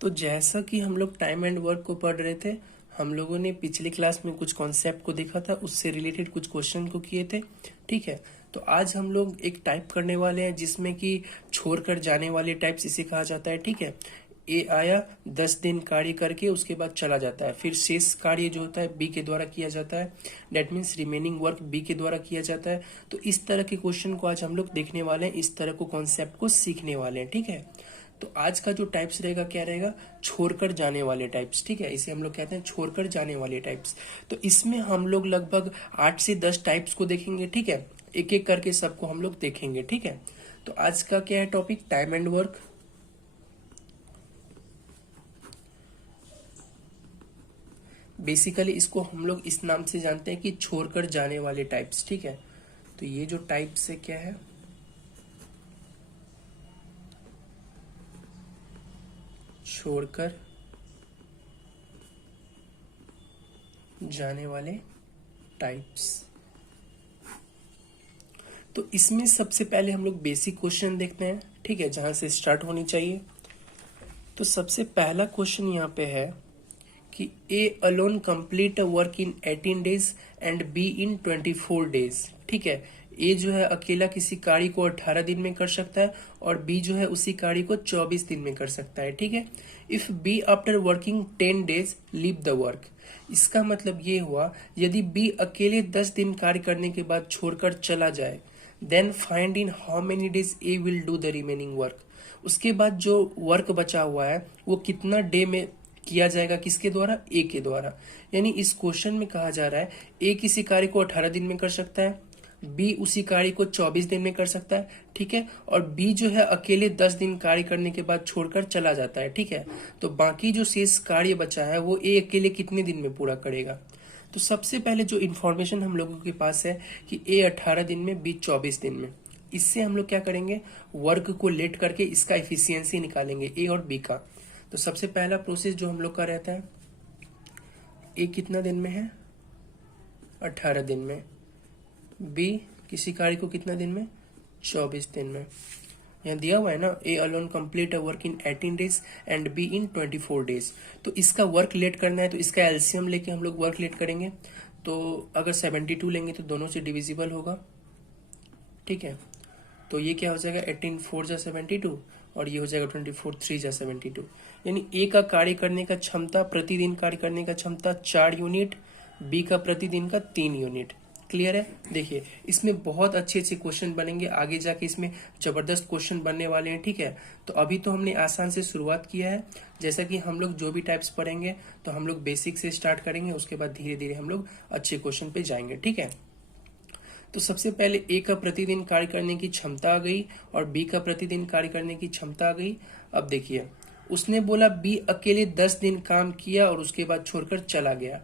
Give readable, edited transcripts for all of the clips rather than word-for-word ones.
तो जैसा कि हम लोग टाइम एंड वर्क को पढ़ रहे थे, हम लोगों ने पिछले क्लास में कुछ कॉन्सेप्ट को देखा था, उससे रिलेटेड कुछ क्वेश्चन को किए थे। ठीक है, तो आज हम लोग एक टाइप करने वाले हैं जिसमें कि छोड़कर जाने वाले टाइप्स इसे कहा जाता है। ठीक है, ए आया 10 दिन कार्य करके उसके बाद चला जाता है, फिर शेष कार्य जो होता है बी के द्वारा किया जाता है। That means remaining work B के द्वारा किया जाता है। तो इस तरह के क्वेश्चन को आज हम लोग देखने वाले हैं, इस तरह को कॉन्सेप्ट को सीखने वाले हैं। ठीक है, तो आज का जो टाइप्स रहेगा क्या रहेगा, छोड़कर जाने वाले टाइप्स। ठीक है, इसे हम लोग कहते हैं छोड़कर जाने वाले टाइप्स। तो इसमें हम लोग लगभग 8 से 10 टाइप्स को देखेंगे। ठीक है, एक एक करके सबको हम लोग देखेंगे। ठीक है, तो आज का क्या है topic, time and work. Basically इसको हम लोग इस नाम से जानते हैं कि छोड़कर जाने वाले टाइप्स। ठीक है, तो ये जो टाइप्स है क्या है, छोड़कर जाने वाले टाइप्स। तो इसमें सबसे पहले हम लोग बेसिक क्वेश्चन देखते हैं। ठीक है, जहां से स्टार्ट होनी चाहिए। तो सबसे पहला क्वेश्चन यहाँ पे है कि ए alone complete a work in 18 days and B in 24 days. ठीक है, ए जो है अकेला किसी कार्य को 18 दिन में कर सकता है और बी जो है उसी कार्य को 24 दिन में कर सकता है। ठीक है, if B after working 10 days leave the work. इसका मतलब ये हुआ, यदि बी अकेले 10 दिन कार्य करने के बाद छोड़कर चला जाए, then find in how many days A will do the remaining work. उसके बाद जो वर्क बचा हुआ है वो कितना डे में किया जाएगा, किसके द्वारा, ए के द्वारा। यानी इस क्वेश्चन में कहा जा रहा है ए किसी कार्य को 18 दिन में कर सकता है, बी उसी कार्य को 24 दिन में कर सकता है। ठीक है, और बी जो है अकेले 10 दिन कार्य करने के बाद छोड़कर चला जाता है। ठीक है, तो बाकी जो शेष कार्य बचा है वो ए अकेले कितने दिन में पूरा करेगा। तो सबसे पहले जो इन्फॉर्मेशन हम लोगों के पास है कि ए 18 दिन में, बी 24 दिन में, इससे हम लोग क्या करेंगे, वर्क को लेट करके इसका इफिशियंसी निकालेंगे ए और बी का। तो सबसे पहला प्रोसेस जो हम लोग का रहता है, ए कितना दिन में है, 18 दिन में, बी किसी कार्य को कितना दिन में, 24 दिन में। यहाँ दिया हुआ है ना, ए alone complete a work in 18 days and B in 24 days. तो इसका वर्क लेट करना है, तो इसका एलसीएम लेके हम लोग वर्क लेट करेंगे। तो अगर 72 लेंगे तो दोनों से डिविजिबल होगा। ठीक है, तो ये क्या हो जाएगा, 18 4 जा 72 और ये हो जाएगा 24 3 जा 72। यानी ए का कार्य करने का क्षमता, प्रतिदिन कार्य करने का क्षमता 4 यूनिट, बी का प्रतिदिन का 3 यूनिट। क्लियर है। देखिए इसमें बहुत अच्छे अच्छे क्वेश्चन बनेंगे, आगे जाके इसमें जबरदस्त क्वेश्चन बनने वाले हैं। ठीक है, तो अभी तो हमने आसान से शुरुआत किया है। जैसा कि हम लोग जो भी टाइप्स पढ़ेंगे तो हम लोग बेसिक से स्टार्ट करेंगे, उसके बाद धीरे धीरे हम लोग अच्छे क्वेश्चन पे जाएंगे। ठीक है, तो सबसे पहले ए का प्रतिदिन कार्य करने की क्षमता आ गई और बी का प्रतिदिन कार्य करने की क्षमता आ गई। अब देखिए उसने बोला बी अकेले 10 दिन काम किया और उसके बाद छोड़कर चला गया।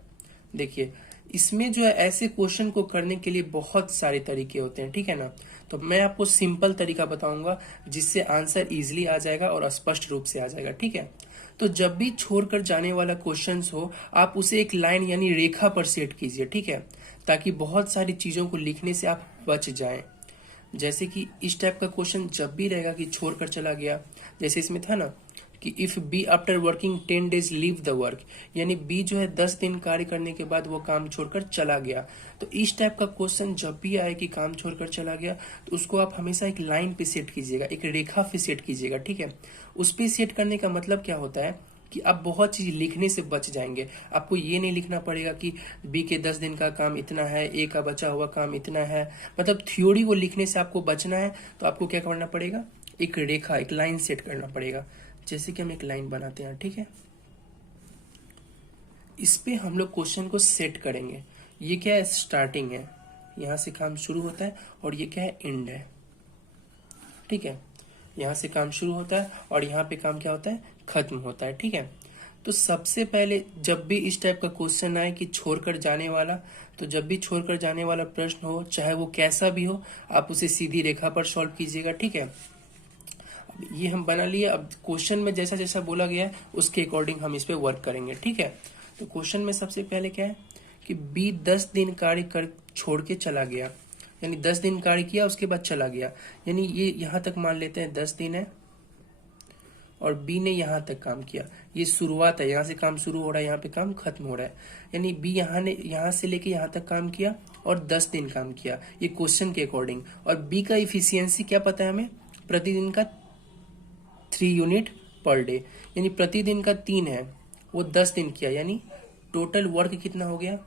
देखिए इसमें जो है ऐसे क्वेश्चन को करने के लिए बहुत सारे तरीके होते हैं। ठीक है ना, तो मैं आपको सिंपल तरीका बताऊंगा जिससे आंसर इजीली आ जाएगा और स्पष्ट रूप से आ जाएगा। ठीक है, तो जब भी छोड़कर जाने वाला क्वेश्चन हो, आप उसे एक लाइन यानी रेखा पर सेट कीजिए। ठीक है, ताकि बहुत सारी चीजों को लिखने से आप बच जाएं। जैसे कि इस टाइप का क्वेश्चन जब भी रहेगा कि छोड़कर चला गया, जैसे इसमें था ना कि if B after working 10 days leave the work, यानी बी जो है 10 दिन कार्य करने के बाद वो काम छोड़कर चला गया। तो इस टाइप का क्वेश्चन जब भी आए कि काम छोड़कर चला गया, तो उसको आप हमेशा एक लाइन पे सेट कीजिएगा, एक रेखा पे सेट कीजिएगा। ठीक है, उस पे सेट करने का मतलब क्या होता है कि आप बहुत चीज लिखने से बच जाएंगे। आपको ये नहीं लिखना पड़ेगा कि बी के 10 दिन का काम इतना है, ए का बचा हुआ काम इतना है। मतलब थ्योरी को लिखने से आपको बचना है, तो आपको क्या करना पड़ेगा, एक रेखा, एक लाइन सेट करना पड़ेगा। जैसे कि हम एक लाइन बनाते हैं। ठीक है, इस पे हम लोग क्वेश्चन को सेट करेंगे। ये क्या है, स्टार्टिंग है, यहां से काम शुरू होता है, और ये क्या है, एंड है। ठीक है, यहां से काम शुरू होता है और यहाँ पे काम क्या होता है, खत्म होता है। ठीक है, तो सबसे पहले जब भी इस टाइप का क्वेश्चन आए कि छोड़कर जाने वाला, तो जब भी छोड़कर जाने वाला प्रश्न हो, चाहे वो कैसा भी हो, आप उसे सीधी रेखा पर सॉल्व कीजिएगा। ठीक है, अब ये हम बना लिए। अब क्वेश्चन में जैसा जैसा बोला गया है उसके अकॉर्डिंग हम इस पे वर्क करेंगे। ठीक है, तो क्वेश्चन में सबसे पहले क्या है कि बी 10 दिन कार्य कर छोड़ के चला गया, यानी 10 दिन कार्य किया उसके बाद चला गया। यानी ये यहां तक मान लेते हैं 10 दिन है और बी ने यहाँ तक काम किया। ये शुरुआत है, यहाँ से काम शुरू हो रहा है, यहाँ पे काम खत्म हो रहा है। यानी बी यहाँ से लेके यहाँ तक काम किया और 10 दिन काम किया, ये क्वेश्चन के अकॉर्डिंग। और बी का इफिशियंसी क्या पता है हमें, प्रतिदिन का 3 यूनिट पर डे, यानी प्रतिदिन का 3 है, वो 10 दिन किया, यानी टोटल वर्क कितना हो गया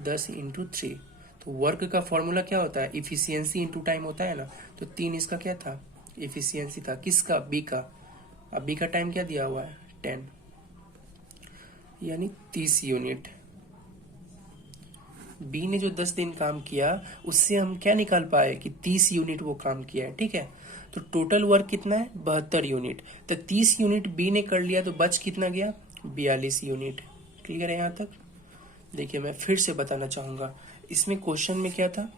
10 इंटू 3। तो वर्क का फॉर्मूला क्या होता है, इफिशियंसी इंटू टाइम होता है ना। तो 3 इसका क्या था, इफिशियंसी था, किसका, बी का। अब बी का टाइम क्या दिया हुआ है 10, यानी 30 यूनिट। बी ने जो 10 दिन काम किया उससे हम क्या निकाल पाए कि 30 यूनिट वो काम किया है, ठीक है। तो टोटल वर्क कितना है 72 यूनिट। तो 30 यूनिट बी ने कर लिया, तो बच कितना गया 42 यूनिट। क्लियर है यहाँ तक। देखिए मैं फिर से बताना चाहूंगा, इसमें क्वेश्चन में क्या था,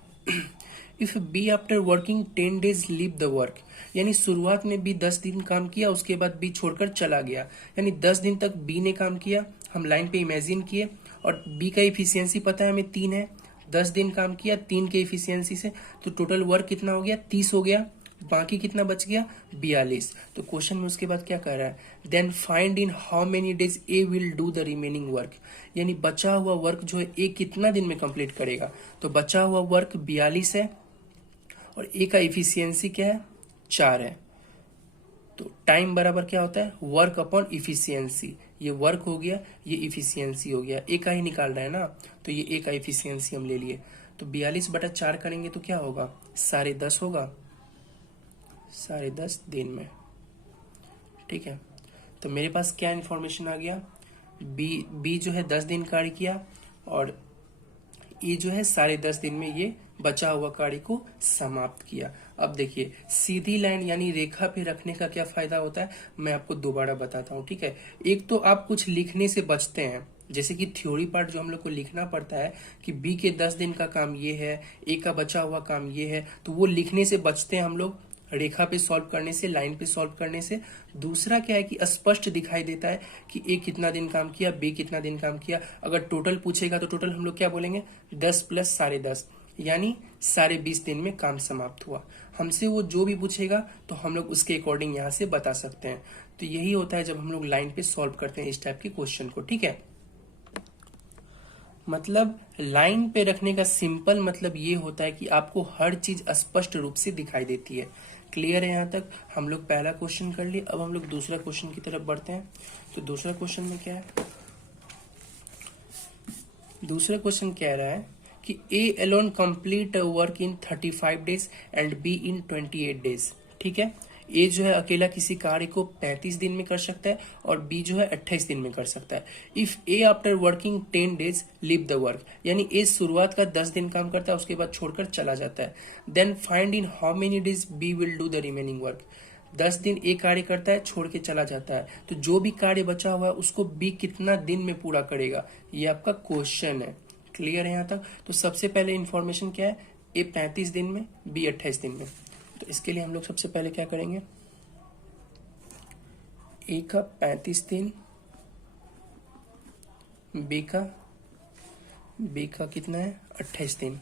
if B after working 10 days leave the work, यानी शुरुआत में बी 10 दिन काम किया, उसके बाद बी छोड़कर चला गया, यानी 10 दिन तक बी ने काम किया, हम लाइन पे इमेजिन किए, और बी का इफिशियंसी पता है हमें 3 है, 10 दिन काम किया 3 के इफिशियंसी से, तो टोटल वर्क कितना हो गया 30 हो गया, बाकी कितना बच गया 42। तो क्वेश्चन में उसके बाद क्या कह रहा है, then find in how many days A will do the remaining work, यानी बचा हुआ वर्क जो है ए कितना दिन में कंप्लीट करेगा। तो बचा हुआ वर्क 42 है और ए का इफिशियंसी क्या है 4 है। तो टाइम बराबर क्या होता है वर्क अपॉन इफिशियंसी, ये वर्क हो गया, ये इफिशियंसी हो गया, ए का ही निकाल रहा है ना, तो ये ए का इफिशियंसी हम ले लिए। तो 42/4 करेंगे तो क्या होगा 10.5 होगा, 10.5 दिन में, ठीक है। तो मेरे पास क्या इंफॉर्मेशन आ गया, बी जो है 10 दिन कार्य किया और ये जो है 10.5 दिन में ये बचा हुआ कार्य को समाप्त किया। अब देखिए सीधी लाइन यानी रेखा पे रखने का क्या फायदा होता है, मैं आपको दोबारा बताता हूँ, ठीक है। एक तो आप कुछ लिखने से बचते हैं, जैसे कि थ्योरी पार्ट जो हम लोग को लिखना पड़ता है कि बी के 10 दिन का काम ये है, ए का बचा हुआ काम ये है, तो वो लिखने से बचते हैं हम लोग, रेखा पे सॉल्व करने से, लाइन पे सॉल्व करने से। दूसरा क्या है कि स्पष्ट दिखाई देता है कि ए कितना दिन काम किया, बी कितना दिन काम किया। अगर टोटल पूछेगा तो टोटल हम लोग क्या बोलेंगे 10 + 10.5, यानी 20.5 दिन में काम समाप्त हुआ। हमसे वो जो भी पूछेगा तो हम लोग उसके अकॉर्डिंग यहाँ से बता सकते हैं। तो यही होता है जब हम लोग लाइन पे सॉल्व करते हैं इस टाइप के क्वेश्चन को, ठीक है। मतलब लाइन पे रखने का सिंपल मतलब ये होता है कि आपको हर चीज स्पष्ट रूप से दिखाई देती है। क्लियर है यहाँ तक। हम लोग पहला क्वेश्चन कर लिए, अब हम लोग दूसरा क्वेश्चन की तरफ बढ़ते हैं। तो दूसरा क्वेश्चन में क्या है, दूसरा क्वेश्चन कह रहा है कि ए alone complete work in 35 days and B in 28 days, ठीक है। ए जो है अकेला किसी कार्य को 35 दिन में कर सकता है और बी जो है 28 दिन में कर सकता है। If A after working 10 days leave the work, यानी ए शुरुआत का 10 दिन काम करता है, उसके बाद छोड़कर चला जाता है। Then find in how many days B will do the remaining work, 10 दिन ए कार्य करता है, छोड़ के चला जाता है, तो जो भी कार्य बचा हुआ है उसको बी कितना दिन में पूरा करेगा, ये आपका क्वेश्चन है। क्लियर है यहाँ तक। तो सबसे पहले इंफॉर्मेशन क्या है, ए 35 दिन में, बी 28 दिन में। तो इसके लिए हम लोग सबसे पहले क्या करेंगे, ए का 35 दिन, बी का कितना है 28 दिन,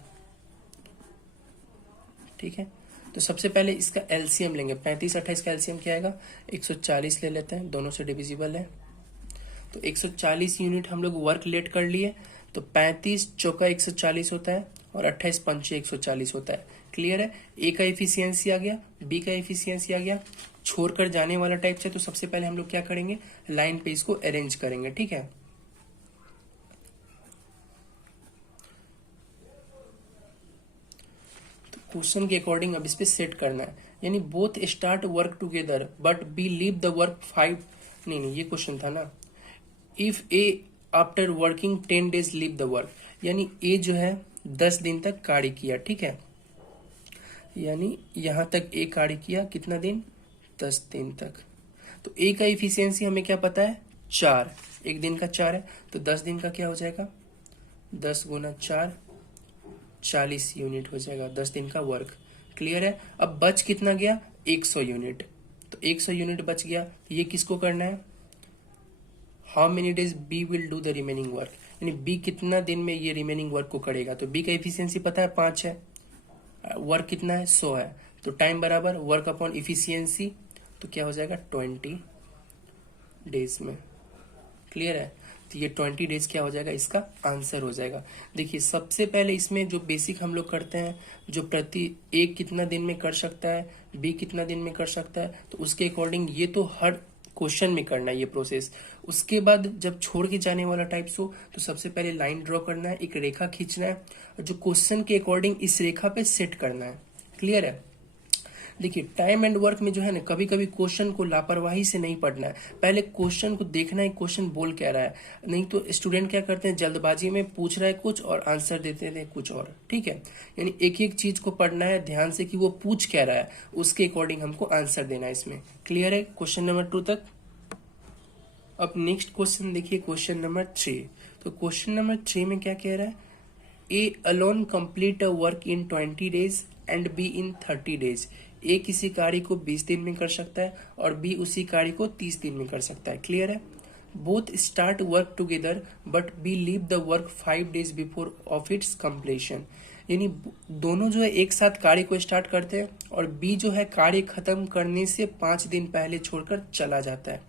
ठीक है। तो सबसे पहले इसका एलसीएम लेंगे, 35 28 का एलसीएम क्या आएगा 140 ले लेते हैं, दोनों से डिविजिबल है। तो 140 यूनिट हम लोग वर्क लेट कर लिए, तो 35 चौका 140 होता है और 28 पंचे 140 होता है। क्लियर है। ए का इफिशियंसी आ गया, बी का इफिशियंसी आ गया, छोड़कर जाने वाला टाइप से। तो सबसे पहले हम लोग क्या करेंगे, लाइन पे इसको अरेंज करेंगे, ठीक है। तो क्वेश्चन के अकॉर्डिंग अब इस पे सेट करना है, यानी both start work together but B leave the work 5, नहीं ये क्वेश्चन था ना। If A after working 10 days leave the work, यानी ए जो है 10 दिन तक कार्य किया, ठीक है। यानी यहां तक ए कार्य किया कितना दिन 10 दिन तक। तो ए का इफिशियंसी हमें क्या पता है 4, एक दिन का 4 है, तो 10 दिन का क्या हो जाएगा 10 × 4 40 यूनिट हो जाएगा 10 दिन का वर्क। क्लियर है। अब बच कितना गया 100 यूनिट, तो 100 यूनिट बच गया, तो ये किसको करना है, how many days B will do the remaining work, यानी बी कितना दिन में ये रिमेनिंग वर्क को करेगा। तो बी का इफिशियंसी पता है 5 है, वर्क कितना है 100 है, तो टाइम बराबर वर्क अपॉन इफिशियंसी, तो क्या हो जाएगा 20 डेज में। क्लियर है? तो ये 20 डेज क्या हो जाएगा, इसका आंसर हो जाएगा। देखिए सबसे पहले इसमें जो बेसिक हम लोग करते हैं, जो प्रति ए कितना दिन में कर सकता है, बी कितना दिन में कर सकता है, तो उसके अकॉर्डिंग ये तो हर क्वेश्चन में करना है ये प्रोसेस। उसके बाद जब छोड़ के जाने वाला टाइप्स हो तो सबसे पहले लाइन ड्रॉ करना है, एक रेखा खींचना है और जो क्वेश्चन के अकॉर्डिंग इस रेखा पे सेट करना है। क्लियर है? देखिए टाइम एंड वर्क में जो है ना, कभी कभी क्वेश्चन को लापरवाही से नहीं पढ़ना है, पहले क्वेश्चन को देखना है क्वेश्चन बोल क्या रहा है। नहीं तो स्टूडेंट क्या करते हैं, जल्दबाजी में पूछ रहा है कुछ और आंसर देते हैं कुछ और। ठीक है, यानी एक एक चीज को पढ़ना है ध्यान से कि वो पूछ क्या रहा है, उसके अकॉर्डिंग हमको आंसर देना है इसमें। क्लियर है क्वेश्चन नंबर 2 तक? अब नेक्स्ट क्वेश्चन देखिए, क्वेश्चन नंबर 3। तो क्वेश्चन नंबर 3 में क्या कह रहा है, A alone complete a work in 20 days and B in 30 days. A किसी कार्य को 20 दिन में कर सकता है और बी उसी कार्य को 30 दिन में कर सकता है। क्लियर है? Both start work together but B leave the work 5 days before of its completion. यानी दोनों जो है एक साथ कार्य को स्टार्ट करते हैं और बी जो है कार्य खत्म करने से 5 दिन पहले छोड़कर चला जाता है।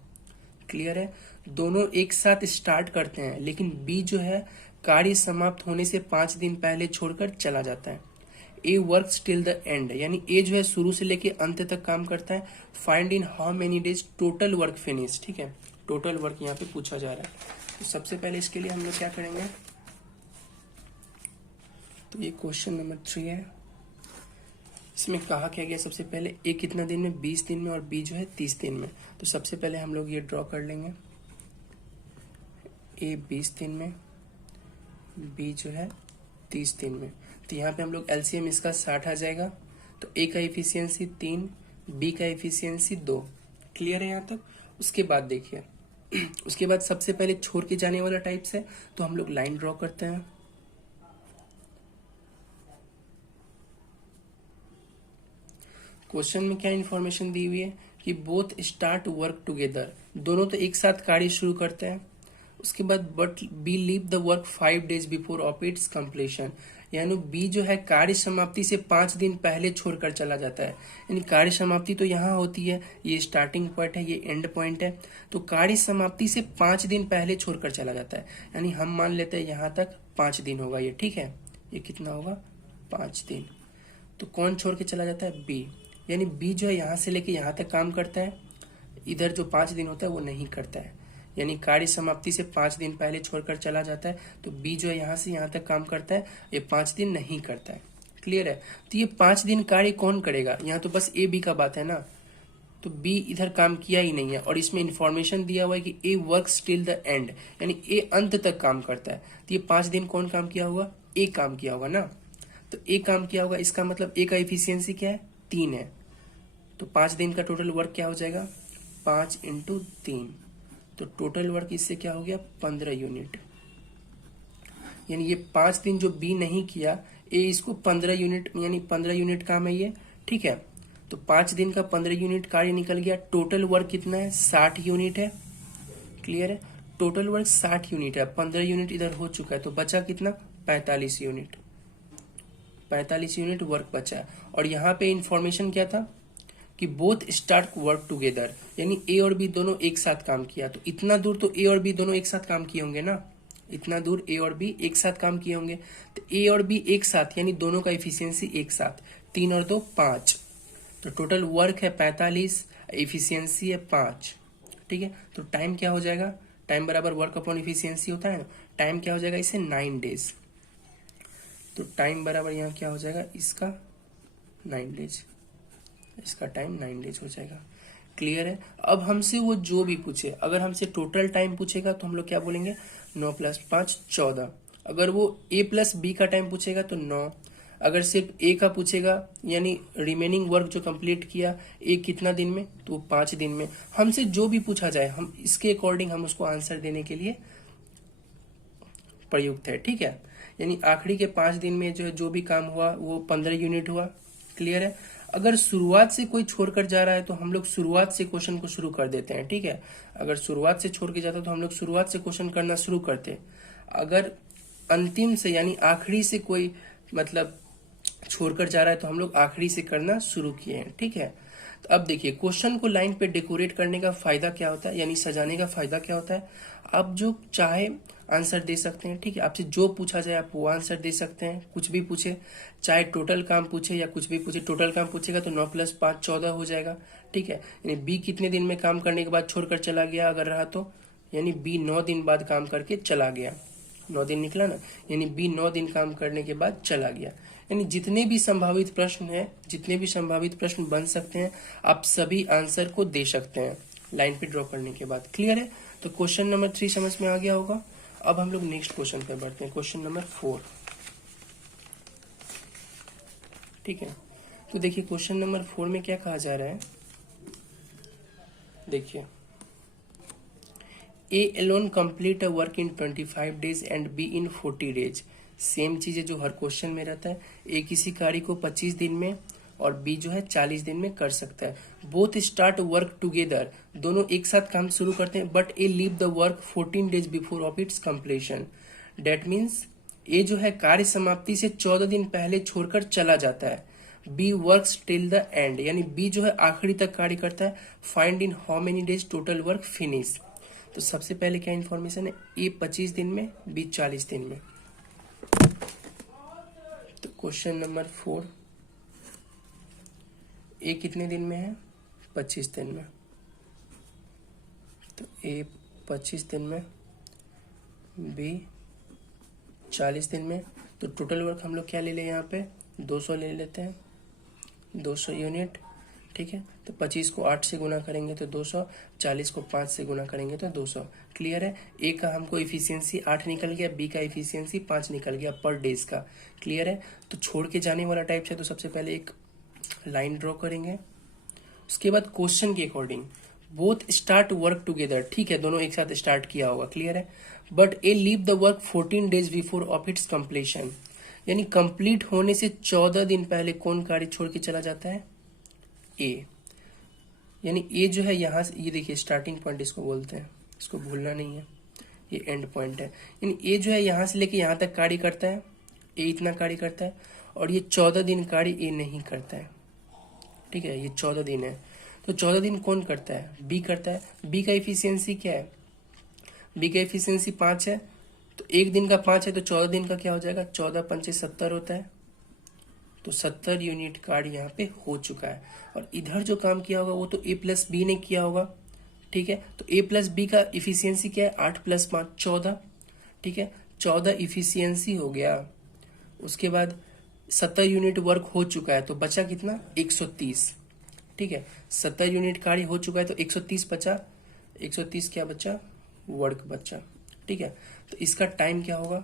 क्लियर है? दोनों एक साथ स्टार्ट करते हैं लेकिन बी जो है कार्य समाप्त होने से 5 दिन पहले छोड़कर चला जाता है। ए वर्क्स टिल द एंड, यानी ए जो है शुरू से लेके अंत तक काम करता है। Find in how many days total work finish. ठीक है, टोटल वर्क यहाँ पे पूछा जा रहा है। तो सबसे पहले इसके लिए हम लोग क्या करेंगे, तो ये क्वेश्चन नंबर 3 है। इसमें कहा क्या गया, सबसे पहले ए कितना दिन में, 20 दिन में, और बी जो है 30 दिन में। तो सबसे पहले हम लोग ये ड्रॉ कर लेंगे, ए 20 दिन में, बी जो है 30 दिन में। तो यहाँ पे हम लोग एलसीएम इसका 60 आ जाएगा। तो ए का एफिशिएंसी 3, बी का एफिशिएंसी 2। क्लियर है यहाँ तक? उसके बाद देखिए उसके बाद सबसे पहले छोड़ के जाने वाला टाइप्स है, तो हम लोग लाइन ड्रॉ करते हैं। क्वेश्चन में क्या इन्फॉर्मेशन दी हुई है कि बोथ स्टार्ट वर्क टुगेदर, दोनों तो एक साथ कार्य शुरू करते हैं। उसके बाद but B leave the work 5 days before of its completion, यानी बी जो है कार्य समाप्ति से 5 दिन पहले छोड़कर चला जाता है। यानी कार्य समाप्ति तो यहाँ होती है, ये स्टार्टिंग पॉइंट है, ये एंड पॉइंट है। तो कार्य समाप्ति से 5 दिन पहले छोड़कर चला जाता है, यानी हम मान लेते हैं यहाँ तक 5 दिन होगा ये। ठीक है, ये कितना होगा, 5 दिन। तो कौन छोड़ के चला जाता है, बी। यानी बी जो है यहाँ से लेके यहाँ तक काम करता है, इधर जो 5 दिन होता है वो नहीं करता है। यानी कार्य समाप्ति से 5 दिन पहले छोड़कर चला जाता है। तो बी जो है यहाँ से यहाँ तक काम करता है, ये 5 दिन नहीं करता है। क्लियर है? तो ये 5 दिन कार्य कौन करेगा, यहाँ तो बस ए बी का बात है ना। तो बी इधर काम किया ही नहीं है और इसमें इंफॉर्मेशन दिया हुआ है कि ए वर्क्स टिल द एंड, यानी ए अंत तक काम करता है। तो ये 5 दिन कौन काम किया होगा, ए काम किया होगा ना। तो ए काम किया होगा, इसका मतलब ए का एफिशिएंसी क्या है, 3 है। तो 5 दिन का टोटल वर्क क्या हो जाएगा, 5 × 3। तो टोटल वर्क इससे क्या हो गया, 15 यूनिट। यानी ये 5 दिन जो बी नहीं किया, ए इसको 15 यूनिट, यानी 15 यूनिट काम है ये। ठीक है, तो 5 दिन का 15 यूनिट कार्य निकल गया। टोटल वर्क कितना है, 60 यूनिट है। क्लियर है? टोटल वर्क 60 यूनिट है, 15 यूनिट इधर हो चुका है, तो बचा कितना, 45 यूनिट। 45 यूनिट वर्क बचा। और यहाँ पे इंफॉर्मेशन क्या था कि बोथ स्टार्ट वर्क टुगेदर, यानी ए और बी दोनों एक साथ काम किया। तो इतना दूर तो ए और बी दोनों एक साथ काम किए होंगे ना, इतना दूर ए और बी एक साथ काम किए होंगे। तो ए और बी एक साथ, यानी दोनों का एफिशिएंसी एक साथ, 3 और 2 5। तो टोटल वर्क है 45, एफिशिएंसी है 5। ठीक है, तो टाइम क्या हो जाएगा, टाइम बराबर वर्क अपॉन एफिशिएंसी होता है ना। टाइम क्या हो जाएगा इसे, 9 डेज। तो टाइम बराबर यहाँ क्या हो जाएगा, इसका 9 डेज, इसका टाइम 9 डेज हो जाएगा। क्लियर है? अब हमसे वो जो भी पूछे, अगर हमसे टोटल टाइम पूछेगा तो हम लोग क्या बोलेंगे, 9 + 5 14। अगर वो ए प्लस बी का टाइम पूछेगा तो 9। अगर सिर्फ ए का पूछेगा, यानी रिमेनिंग वर्क जो कंप्लीट किया ए कितना दिन में, तो 5 दिन में। हमसे जो भी पूछा जाए हम इसके अकॉर्डिंग हम उसको आंसर देने के लिए प्रयुक्त है। ठीक है, यानी आखिरी के 5 दिन में जो भी काम हुआ वो 15 यूनिट हुआ। क्लियर है? अगर शुरुआत से कोई छोड़कर जा रहा है तो हम लोग शुरुआत से क्वेश्चन को शुरू कर देते हैं। ठीक है, अगर शुरुआत से छोड़ के जाता तो हम लोग शुरुआत से क्वेश्चन करना शुरू करते। अगर अंतिम से यानी आखिरी से कोई मतलब छोड़कर जा रहा है तो हम लोग आखिरी से करना शुरू किए हैं। ठीक है, तो अब देखिए क्वेश्चन को लाइन पे डेकोरेट करने का फायदा क्या होता है, यानी सजाने का फायदा क्या होता है, आप जो चाहे आंसर दे सकते हैं। ठीक है, आपसे जो पूछा जाए आप वो आंसर दे सकते हैं, कुछ भी पूछे, चाहे टोटल काम पूछे या कुछ भी पूछे। टोटल काम पूछेगा तो 9 + 5 14 हो जाएगा। ठीक है, यानी बी कितने दिन में काम करने के बाद छोड़कर चला गया अगर रहा तो, यानी बी 9 दिन बाद काम करके चला गया। 9 दिन निकला ना, यानी बी 9 दिन काम करने के बाद चला गया। यानी जितने भी संभावित प्रश्न हैं, जितने भी संभावित प्रश्न बन सकते हैं, आप सभी आंसर को दे सकते हैं लाइन पे ड्रॉ करने के बाद। क्लियर है? तो क्वेश्चन नंबर 3 समझ में आ गया होगा। अब हम लोग नेक्स्ट क्वेश्चन पे बढ़ते हैं, क्वेश्चन नंबर 4। ठीक है, तो देखिए क्वेश्चन नंबर 4 में क्या कहा जा रहा है, देखिए ए alone complete a work in 25 days and B in 40 days। Same चीज है जो हर क्वेश्चन में रहता है। ए किसी कार्य को 25 दिन में और बी जो है 40 दिन में कर सकता है। बोथ स्टार्ट वर्क टुगेदर, दोनों एक साथ काम शुरू करते हैं, but A leave the work 14 days before of its completion. That means A जो है कार्य समाप्ति से 14 दिन पहले छोड़कर चला जाता है। B works till the end, यानी बी जो है आखिरी तक कार्य करता है। Find in how many days total work finish. तो सबसे पहले क्या इंफॉर्मेशन है, ए 25 दिन में, बी 40 दिन में। तो क्वेश्चन नंबर 4, ए कितने दिन में है, 25 दिन में। तो ए 25 दिन में, बी 40 दिन में। तो टोटल वर्क हम लोग क्या ले लें, यहाँ पे 200 ले लेते हैं, 200 यूनिट। ठीक है, तो 25 को 8 से गुना करेंगे तो 200, 40 को 5 से गुना करेंगे तो 200। क्लियर है? ए का हमको इफिशियंसी 8 निकल गया, बी का इफिशियंसी 5 निकल गया पर डेज का। क्लियर है? तो छोड़ के जाने वाला टाइप है, तो सबसे पहले एक लाइन ड्रॉ करेंगे। उसके बाद क्वेश्चन के according both start work together. ठीक है, दोनों एक साथ स्टार्ट किया होगा। क्लियर है? But A leave the work 14 days before of its completion, यानी कंप्लीट होने से 14 दिन पहले कौन कार्य छोड़ के चला जाता है, ए। यानी ए जो है यहाँ से, ये देखिए स्टार्टिंग पॉइंट इसको बोलते हैं, इसको भूलना नहीं है, ये एंड पॉइंट है। यानी ए जो है यहाँ से लेके यहाँ तक कार्य करता है, ए इतना कार्य करता है, और ये 14 दिन कार्य ए नहीं करता है। ठीक है, ये 14 दिन है, तो 14 दिन कौन करता है, बी करता है। बी का इफिशियंसी क्या है, बी का इफिशियंसी 5 है, तो एक दिन का 5 है तो 14 दिन का क्या हो जाएगा, 14 पंचे 70 होता है। तो 70 यूनिट कार्ड यहाँ पे हो चुका है। और इधर जो काम किया होगा वो तो ए प्लस बी ने किया होगा। ठीक है, तो ए प्लस बी का इफिशियंसी क्या है, 8 + 5 14। ठीक है, 14 इफिशियंसी हो गया। उसके बाद 70 यूनिट वर्क हो चुका है, तो बचा कितना, 130। ठीक है, 70 यूनिट कार्य हो चुका है तो 130 बचा, 130 क्या बचा, वर्क बचा। ठीक है, तो इसका टाइम क्या होगा,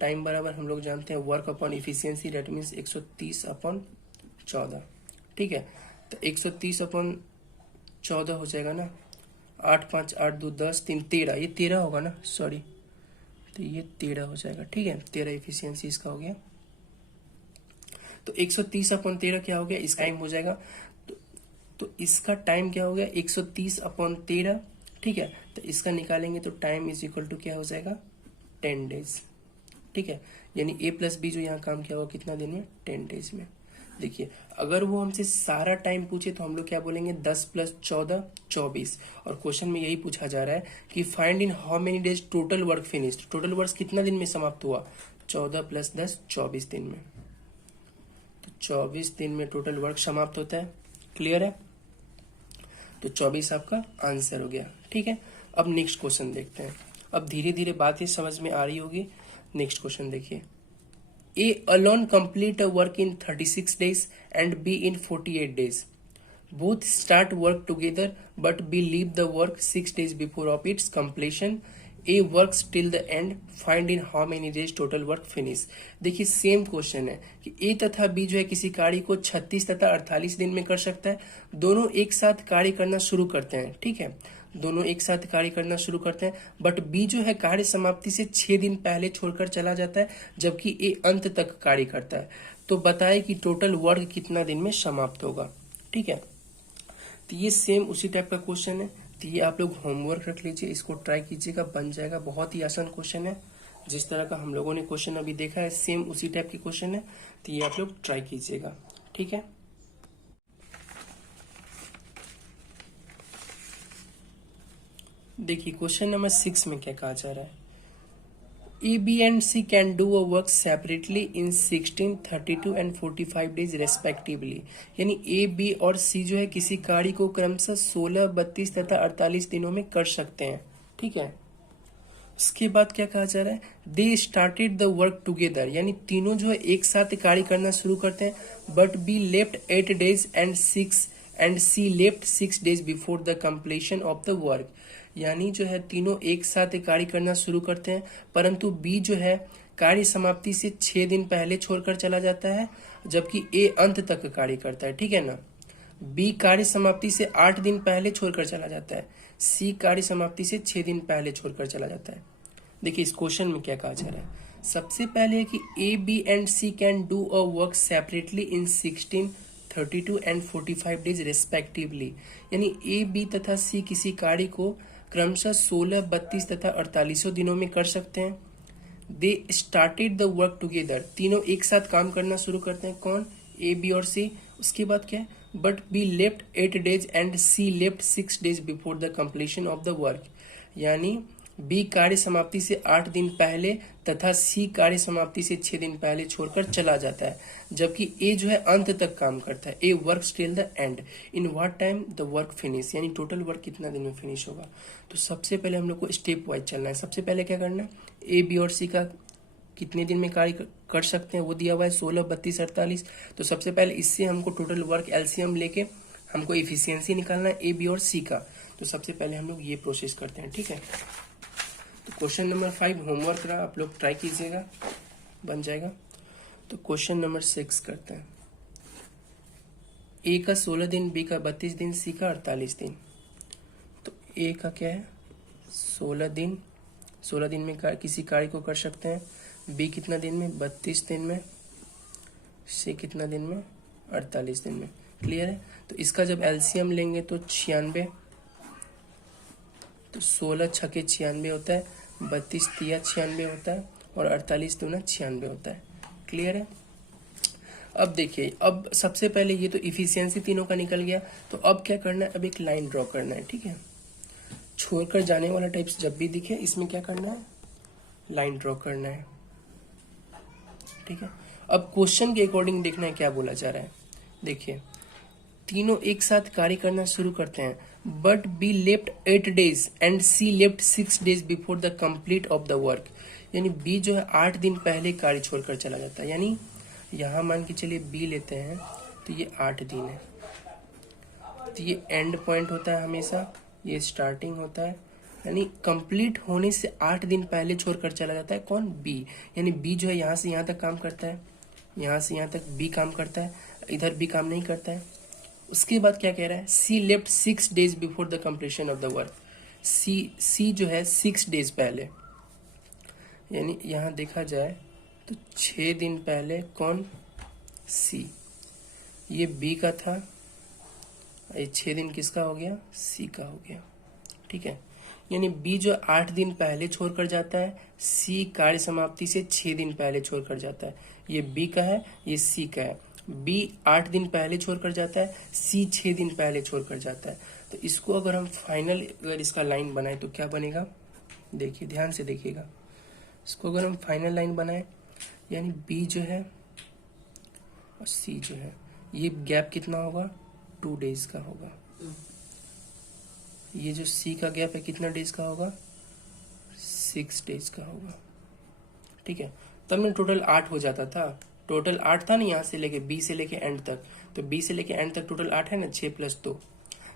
टाइम बराबर हम लोग जानते हैं work upon efficiency, that means 130/14। ठीक है, तो 130/14 हो जाएगा ना, 8 5 8 2 10 3 13, ये 13 होगा ना, सॉरी, तो ये 13 हो जाएगा। ठीक है, 13 इफिशियंसी इसका हो गया। तो 130/13 क्या हो गया, इसका टाइम हो जाएगा। तो इसका टाइम क्या हो गया, 130/13। ठीक है, तो इसका निकालेंगे तो टाइम इज इक्वल टू क्या हो जाएगा, 10 days। ठीक है, यानी ए प्लस बी जो यहाँ काम किया होगा कितना दिन में, 10 days में। देखिए अगर वो हमसे सारा टाइम पूछे तो हम लोग क्या बोलेंगे, 10 + 14 24। और क्वेश्चन में यही पूछा जा रहा है कि find in how many days total work finished. Total work कितना दिन में समाप्त हुआ, 14 + 10 24 दिन में। तो 24 दिन में टोटल वर्क समाप्त होता है। क्लियर है? तो 24 आपका आंसर हो गया। ठीक है, अब नेक्स्ट क्वेश्चन देखते हैं। अब धीरे धीरे बातें समझ में आ रही होगी। नेक्स्ट क्वेश्चन देखिए, ए alone complete a work in 36 days and B in 48 days। Both start work together but B leave the work 6 days before of its completion. A works till the end, find in how many days total work finish. देखिए same question है कि ए तथा B जो है किसी कार्य को 36 तथा 48 दिन में कर सकता है। दोनों एक साथ कार्य करना शुरू करते हैं। ठीक है, दोनों एक साथ कार्य करना शुरू करते हैं, बट बी जो है कार्य समाप्ति से 6 दिन पहले छोड़कर चला जाता है, जबकि ए अंत तक कार्य करता है। तो बताए कि टोटल वर्क कितना दिन में समाप्त होगा। ठीक है, तो ये सेम उसी टाइप का क्वेश्चन है। तो ये आप लोग होमवर्क रख लीजिए, इसको ट्राई कीजिएगा, बन जाएगा। बहुत ही आसान क्वेश्चन है, जिस तरह का हम लोगों ने क्वेश्चन अभी देखा है सेम उसी टाइप की क्वेश्चन है। तो ये आप लोग ट्राई कीजिएगा। ठीक है, देखिए क्वेश्चन नंबर 6 में क्या कहा जा रहा है, A B and C can do a work separately in 16, 32 and 45 days respectively. यानी ए बी और सी जो है किसी कार्य को क्रमशः 16, 32 तथा 48 दिनों में कर सकते हैं। ठीक है, उसके बाद क्या कहा जा रहा है, they started the work together, यानी तीनों जो है एक साथ कार्य करना शुरू करते हैं। But B left 8 days and C left 6 days before the completion of the work. यानी जो है तीनों एक साथ कार्य करना शुरू करते हैं, परंतु बी जो है कार्य समाप्ति से 6 दिन पहले छोड़कर चला जाता है, जबकि ए अंत तक कार्य करता है। ठीक है ना। बी कार्य समाप्ति से 8 दिन पहले छोड़कर चला जाता है, सी कार्य समाप्ति से 6 दिन पहले छोड़कर चला जाता है। देखिए इस क्वेश्चन में क्या कहा जा रहा है, सबसे पहले है कि A B and C can do a work separately in 16, 32 and 45 days respectively. यानी ए बी तथा सी किसी कार्य को क्रमशः 16, 32 तथा 48 दिनों में कर सकते हैं। दे स्टार्टेड द वर्क टुगेदर, तीनों एक साथ काम करना शुरू करते हैं। कौन, ए बी और सी। उसके बाद क्या है, but B left 8 days and C left 6 days before the completion of the work. यानी बी कार्य समाप्ति से 8 दिन पहले तथा सी कार्य समाप्ति से 6 दिन पहले छोड़कर चला जाता है, जबकि ए जो है अंत तक काम करता है। A work till the end. In what time the work finish, यानी टोटल वर्क कितना दिन में फिनिश होगा। तो सबसे पहले हम लोग को स्टेप वाइज चलना है। सबसे पहले क्या करना है, ए बी और सी का कितने दिन में कार्य कर सकते हैं वो दिया हुआ है 16, 32, 48। तो सबसे पहले इससे हमको टोटल वर्क एलसीएम लेके हमको एफिशिएंसी निकालना है ए बी और सी का। तो सबसे पहले हम लोग ये प्रोसेस करते हैं। ठीक है, तो क्वेश्चन नंबर 5 होमवर्क रहा, आप लोग ट्राई कीजिएगा, बन जाएगा। तो क्वेश्चन नंबर 6 करते हैं। ए का 16 दिन, बी का 32 दिन, सी का 48 दिन। तो ए का क्या है 16 दिन, 16 दिन में किसी कार्य को कर सकते हैं। बी कितना दिन में, 32 दिन में। सी कितना दिन में, 48 दिन में। क्लियर है। तो इसका जब एलसीएम लेंगे तो 96, तो 16 छके 96 होता है, 32 तिया 96 होता है और 48 दूना 96 होता है। क्लियर है। अब देखिए, अब सबसे पहले ये तो इफिशियंसी तीनों का निकल गया। तो अब क्या करना है, अब एक लाइन ड्रॉ करना है। ठीक है, छोड़कर जाने वाला टाइप्स जब भी दिखे इसमें क्या करना है, लाइन ड्रॉ करना है। ठीक है, अब क्वेश्चन के अकॉर्डिंग देखना है क्या बोला जा रहा है। देखिए तीनों एक साथ कार्य करना शुरू करते हैं, but B left 8 days and C left 6 days before the complete of the work. यानी बी जो है 8 दिन पहले कार्य छोड़कर चला जाता है। यानी यहाँ मान के चलिए बी लेते हैं तो ये 8 दिन है, तो ये एंड पॉइंट होता है हमेशा, ये स्टार्टिंग होता है। यानी कंप्लीट होने से 8 दिन पहले छोड़कर चला जाता है। कौन, बी। यानी बी जो है यहाँ से यहाँ तक काम करता है, यहाँ से यहाँ तक बी काम करता है, इधर बी काम नहीं करता है। उसके बाद क्या कह रहा है, C left 6 days before the completion of the work. C जो है 6 डेज पहले, यानी यहाँ देखा जाए तो 6 दिन पहले। कौन, सी। ये बी का था, ये 6 दिन किसका हो गया, सी का हो गया। ठीक है, यानी बी जो 8 दिन पहले छोड़कर जाता है, सी कार्य समाप्ति से 6 दिन पहले छोड़कर जाता है। ये बी का है, ये सी का है। बी 8 दिन पहले छोड़कर जाता है, सी 6 दिन पहले छोड़कर जाता है। तो इसको अगर हम फाइनल अगर इसका लाइन बनाए तो क्या बनेगा, देखिए ध्यान से देखिएगा। इसको अगर हम फाइनल लाइन बनाए, यानी बी जो है और सी जो है, ये गैप कितना होगा, 2 डेज का होगा। ये जो सी का गैप है कितना डेज का होगा, 6 डेज का होगा। ठीक है, तब में टोटल 8 हो जाता था। टोटल 8 था ना, यहाँ से लेके बी से लेके एंड तक। तो बी से लेके एंड तक टोटल 8 है ना, 6 + 2।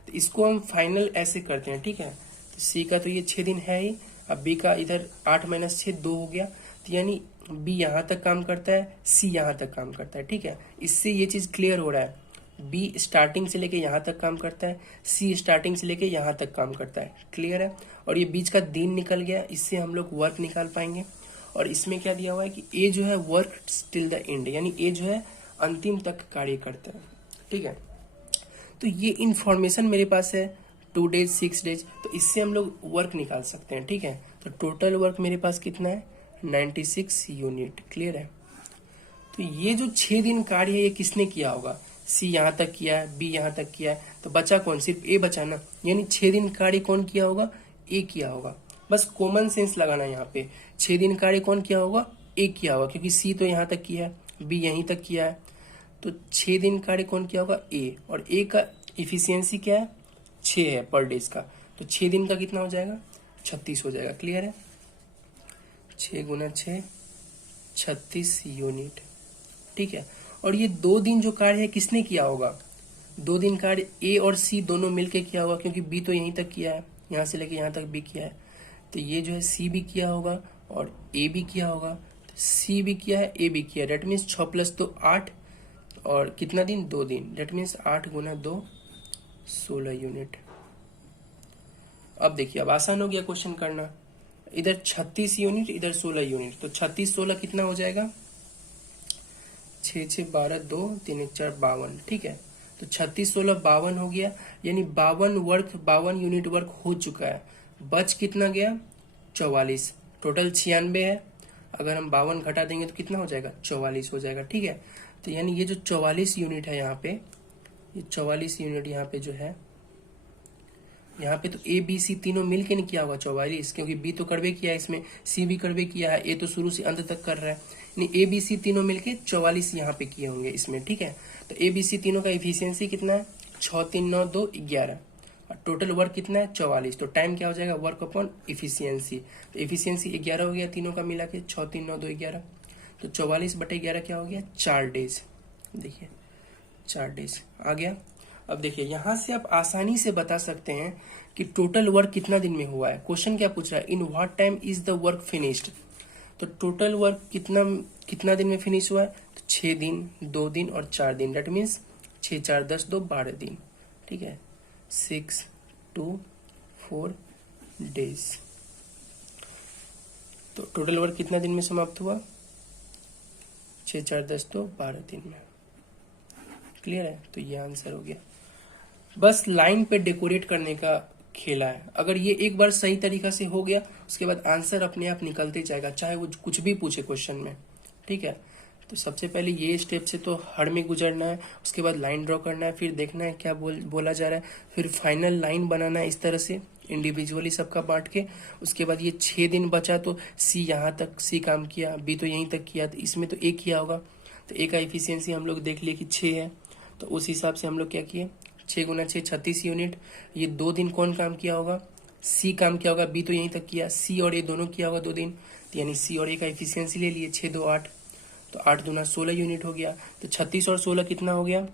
तो इसको हम फाइनल ऐसे करते हैं। ठीक है, तो सी का तो ये 6 दिन है ही, अब बी का इधर 8 - 6 2 हो गया। तो यानी बी यहाँ तक काम करता है, सी यहाँ तक काम करता है। ठीक है, इससे ये चीज क्लियर हो रहा है, बी स्टार्टिंग से लेके यहाँ तक काम करता है, सी स्टार्टिंग से लेके यहाँ तक काम करता है। क्लियर है। और ये बीच का दिन निकल गया, इससे हम लोग वर्क निकाल पाएंगे। और इसमें क्या दिया हुआ है कि ए जो है वर्क टिल द एंड, यानी ए जो है अंतिम तक कार्य करता है। ठीक है, तो ये इंफॉर्मेशन मेरे पास है 2 डेज 6 डेज, तो इससे हम लोग वर्क निकाल सकते हैं। ठीक है, तो टोटल वर्क मेरे पास कितना है, 96 यूनिट। क्लियर है। तो ये जो 6 दिन कार्य है ये किसने किया होगा, सी यहाँ तक किया है, बी यहाँ तक किया है, तो बचा कौन, सिर्फ ए बचा ना। यानी 6 दिन कार्य कौन किया होगा, ए किया होगा। बस कॉमन सेंस लगाना है यहाँ पे। 6 दिन कार्य कौन किया होगा? ए किया होगा, क्योंकि सी तो यहाँ तक किया है, बी यहीं तक किया है, तो 6 दिन कार्य कौन किया होगा? ए। और ए का इफिशियंसी क्या है? 6 है पर डेज का, तो 6 दिन का कितना हो जाएगा? 36 हो जाएगा। क्लियर है? 6 गुना 6 36 यूनिट। ठीक है। और ये 2 दिन जो कार्य है किसने किया होगा? 2 दिन कार्य ए और सी दोनों मिलके किया होगा, क्योंकि बी तो यहीं तक किया है, यहाँ से लेके यहाँ तक बी किया है, तो ये जो है सी भी किया होगा और ए भी किया होगा। तो सी भी किया है, ए भी किया है, डेट मीन्स 6 + 2 8, और कितना दिन? 2 दिन, डेट मीन्स 8 गुना 2 16 यूनिट। अब देखिए, अब आसान हो गया क्वेश्चन करना। इधर 36 यूनिट, इधर 16 यूनिट, तो 36 16 कितना हो जाएगा? 6 6 12 2 3 1 4 52। ठीक है, तो 36 16 52 हो गया, यानी 52 यूनिट वर्क हो चुका है। बच कितना गया? 44। टोटल 96 है, अगर हम 52 घटा देंगे तो कितना हो जाएगा? 44 हो जाएगा। ठीक है, तो यानी ये जो 44 यूनिट है यहाँ पे, ये 44 यूनिट यहाँ पे जो है, यहाँ पे तो ए बी सी तीनों मिलके नहीं किया होगा 44, क्योंकि बी तो करवे किया है इसमें, सी भी करवे किया है, ए तो शुरू से अंत तक कर रहा है, यानी ए बी सी तीनों मिलके 44 यहाँ पे किए होंगे इसमें। ठीक है, तो ए बी सी तीनों का इफिशियंसी कितना है? 6 3 9 2 11, और टोटल वर्क कितना है? 44। तो टाइम क्या हो जाएगा? वर्क अपॉन इफिशियंसी, तो इफिशियंसी 11 हो गया तीनों का मिला के, 6 3 9 2 11, तो 44/11 क्या हो गया? 4 डेज। देखिए 4 डेज आ गया। अब देखिए, यहां से आप आसानी से बता सकते हैं कि टोटल वर्क कितना दिन में हुआ है। क्वेश्चन क्या पूछ रहा है? इन what time is the work finished. तो टोटल वर्क कितना दिन में फिनिश हुआ है? तो 6 दिन, 2 दिन और 4 दिन, डेट मीन्स 6 4 10 2 12 दिन। ठीक है, 6 2 4 डेज। तो टोटल वर्क कितना दिन में समाप्त हुआ? 6 4 10 2 12 दिन में। क्लियर है? तो ये आंसर हो गया। बस लाइन पे डेकोरेट करने का खेला है। अगर ये एक बार सही तरीका से हो गया, उसके बाद आंसर अपने आप निकलते जाएगा, चाहे वो कुछ भी पूछे क्वेश्चन में। ठीक है, तो सबसे पहले ये स्टेप से तो हर में गुजरना है, उसके बाद लाइन ड्रॉ करना है, फिर देखना है क्या बोला जा रहा है, फिर फाइनल लाइन बनाना है इस तरह से इंडिविजुअली सबका बांट के। उसके बाद ये 6 दिन बचा, तो सी यहाँ तक सी काम किया, बी तो यहीं तक किया, तो इसमें तो ए किया होगा, तो ए का इफिशियंसी हम लोग देख लिए कि 6 है, तो उस हिसाब से हम लोग क्या किए? 6 गुना 6 36 यूनिट। ये 2 दिन कौन काम किया होगा? सी काम किया होगा, बी तो यहीं तक किया, सी और ए दोनों किया होगा 2 दिन, तो यानी सी और ए का इफिशियंसी ले लिए, 6 2 8, तो 8 दूना 16 यूनिट हो गया। तो 36 और 16 कितना हो गया?